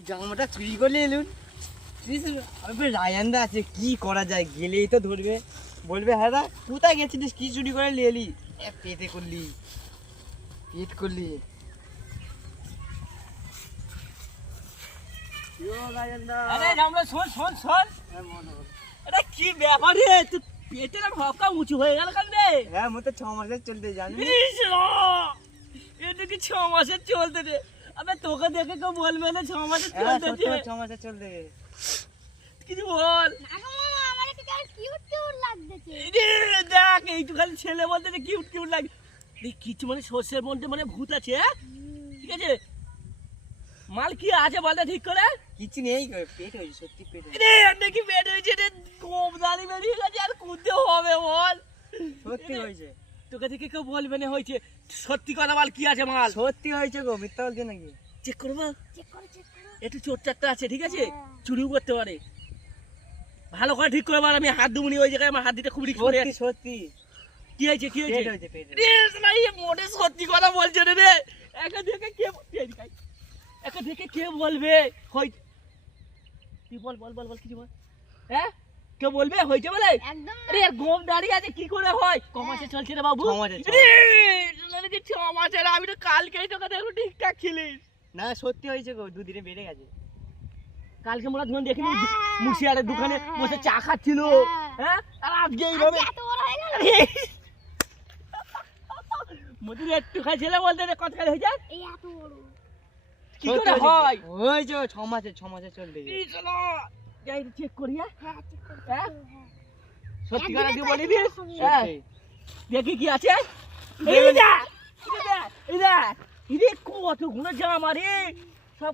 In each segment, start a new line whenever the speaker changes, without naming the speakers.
জামাটা চুরি করে এলুন রায়ানদা আছে কি করা যায়? গেলেই তো ধরবে। বলবে হ্যাঁ কোথায় গেছিলিস? কি চুরি করে নিয়ে পেটে করলি। পেট করলি। হ্যাঁ,
কি ব্যাপার রে? তুই পেটের হকা উঁচু হয়ে গেল কেন রে?
হ্যাঁ মতো ছ মাসে চলতে জানি।
এটা কি ছ মাসের চলতে রে আবে তোকে দেখে কেউ বলবে না ছ মাসের
হ্যাঁ
চলতেছে
ছ মাসে চলতে
কিছু বল।
দেখো
দেখ এইটু খালি ছেলে বলতে যে কিউট কিউট লাগে। কিছু মানে সর্ষের মধ্যে মানে ভূত আছে হ্যাঁ? ঠিক আছে? মাল কি আছে বলতে ঠিক করে?
কিছু নেই পেট হয়েছে সত্যি পেট
রে নাকি বেড হয়েছে রে কম দাঁড়ি বেরিয়ে গেছে আর কুদতে হবে বল।
সত্যি হয়েছে।
তোকে দেখে কেউ বলবে না হয়েছে। সত্যি কথা বল কি আছে মাল?
সত্যি হয়েছে গো মিথ্যা বলছে নাকি?
চেক করব
চেক করো চেক করো।
একটু চোর চারটা আছে ঠিক আছে?
হ্যাঁ।
চুরিও করতে পারে। ভালো করে ঠিক করে বল আমি হাত দুমুনি ওই জায়গায় আমার হাত দিতে খুব রিক্স করে
সত্যি সত্যি।
কি হয়েছে কি হয়েছে? মোটে সত্যি কথা বলছে রে রে। একা দেখে কে। একা দেখে কে বলবে? হই তুই বল বল বল বল কিছু বল। হ্যাঁ? কে বলবে? হয়েছে বলে? আরে গোম দাঁড়িয়ে আছে কি করে হয়? কমাসে চলছে রে বাবু।
ছ মাসে, ছ
রে, মানে কি ছ মাসের আমি তো কালকেই তোকে দেখো ঠিকঠাক খিলিস
না সত্যি হয়েছে গো দুদিনে বেড়ে গেছে।
কালকে মোরা ধরুন দেখিনি
হ্যাঁ,
মুশিয়ারের দোকানে
হ্যাঁ,
বসে চা খাচ্ছিল।
হ্যাঁ।
হ্যাঁ আর আজকে এইভাবে
এত বড় হয়ে গেল?
মধুর একটু খাই ছেলে বলতে রে কত খালি হয়ে যায়
এই এত বড়।
কি করে হয়?
ছ মাসে ছ মাসে চলতে গেছে
এই চলো যাই চেক করি হ্যাঁ?
হ্যাঁ চেক করো
হ্যাঁ?
হ্যাঁ।
সত্যি করে
তো
তুই বলি
এত
দিস
বড় হবে।
হ্যাঁ দেখি কি আছে। এই দেখ, এই দেখ, এই দেখ, এই দেখ, কতগুলো জামা রে। সব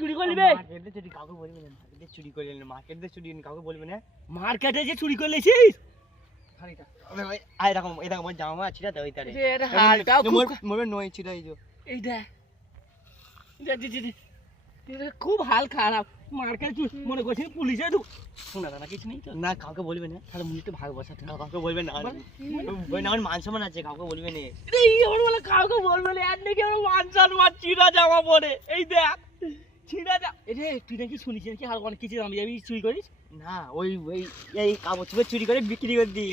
চুরি করে নিবে
মার্কেটে চুরি কাউকে বলবি না মার্কেটে চুরি করে নিলে মার্কেটে চুরি কাউকে বলবি না।
মার্কেটে যে চুরি করে লেছিস
খালিটা আই এই রকম জামা ছিড়া দাও এই তারে।
রে, এর হালটাও খুব
মোরে নয় ছিড়া এই যে।
এই খুব হাল খারাপ। মার্কেট মনে করছি পুলিশে ঢুক শোনা দাদা কিছু নেই তো।
না কাউকে বলবে না। তাহলে ভাগ বসাতে কাউকে বলবে না। না আমার মান সম্মান আছে কাউকে বলবে না।
এই আমার বলে কাউকে বলবে না। আর নাকি আমার মান সম্মান চিরা জামা পরে এই দেখ চিরা রে তুই নাকি শুনিস নাকি আর অনেক কিছু আমি যাবি চুরি করিস?
না ওই ওই এই কাপড় চোপড় চুরি করে বিক্রি করে দিই।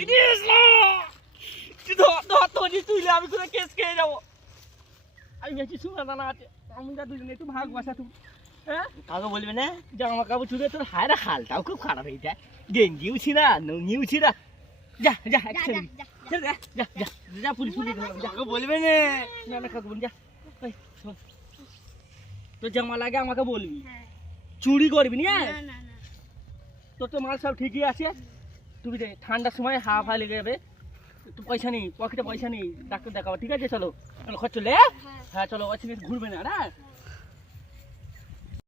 তুই ধর ধর তো নি তুইলে আমি তোকে কেস খেয়ে যাব। আমি বেশি শুনে দানা আছে আমি যা দুজনে একটু ভাগ বসা তুমি হ্যাঁ?
কাউকে বলবে না
জামা কাপড় চুরে তোর হায়রা হালটাও খুব খারাপ হয়ে যায়। গেঞ্জিও ছিঁড়া নুঙ্গিও ছিঁড়া। যা যা
যা যা যা।
যা পুলিশ পুলিশ।
বলবে না।
না কাকু যা তোর জামা লাগে আমাকে বলবি।
হ্যাঁ।
চুরি করবি না হ্যাঁ?
না
তোর তো মাল সব ঠিকই আছে। তুমি ঠান্ডার সময় হাফ হাই লেগে যাবে। তো পয়সা নেই পকেটে পয়সা নেই ডাক্তার দেখাবো। ঠিক আছে চলো। খরচ চলে
হ্যাঁ?
হ্যাঁ। চলো ওখানে ঘুরবে না না